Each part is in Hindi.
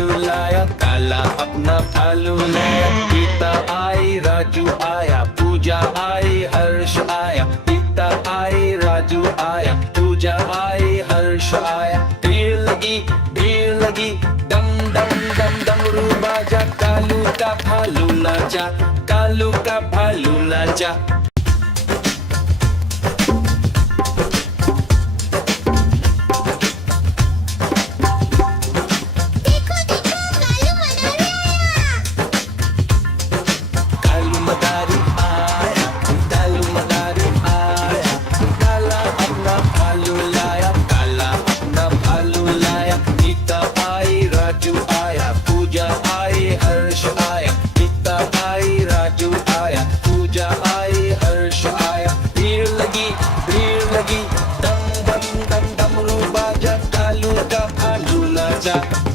भालू लाया, काला अपना भालू लाया। गीता आई, राजू आया, पूजा आई, हर्ष आया। गीता आई, राजू आया, पूजा आई, हर्ष आया। भीड़ लगी, डम डम डम डमरू बाजा। कालू का भालू नाचा, कालू का भालू नाचा।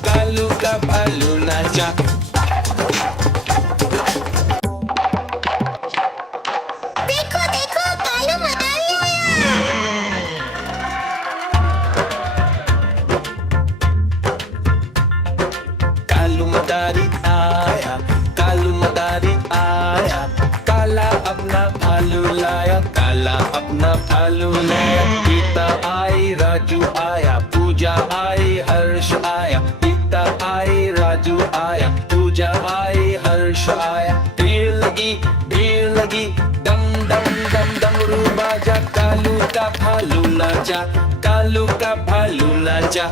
कालू का भालू नाचा। देखो देखो कालू मदारी आया। कालू मदारी आया, कालू मदारी आया। काला अपना भालू लाया, काला अपना भालू लाया। गीता आई, राजू आया, पूजा आई, हर्ष आया। गीता आई, राजू आया, पूजा आई, हर्ष आया। भीड़ लगी, डम डम डम डमरू बाजा। कालू का भालू नाचा, कालू का भालू नाचा।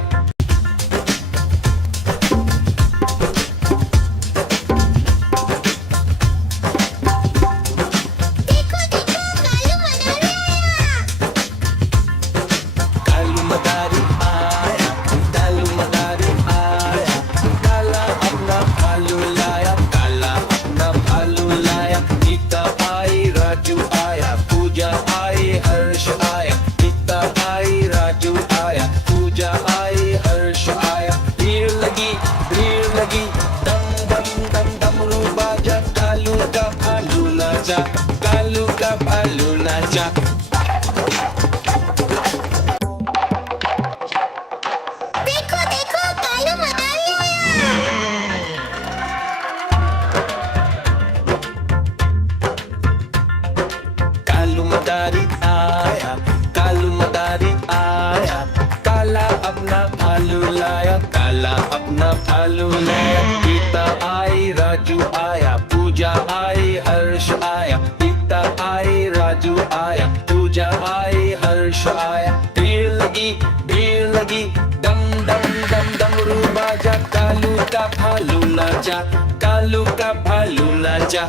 कालू का भालू नाचा। देखो देखो कालू मदारी आया। कालू मदारी आया, कालू मदारी आया। काला अपना भालू लाया, काला अपना भालू लाया। गीता आई, राजू आया, पूजा आई, हर्ष आया। गीता आई, राजू आया, पूजा आई, हर्ष आया। भीड़ लगी, डम डम डम डमरू बाजा। कालू का भालू नाचा, कालू का भालू नाचा।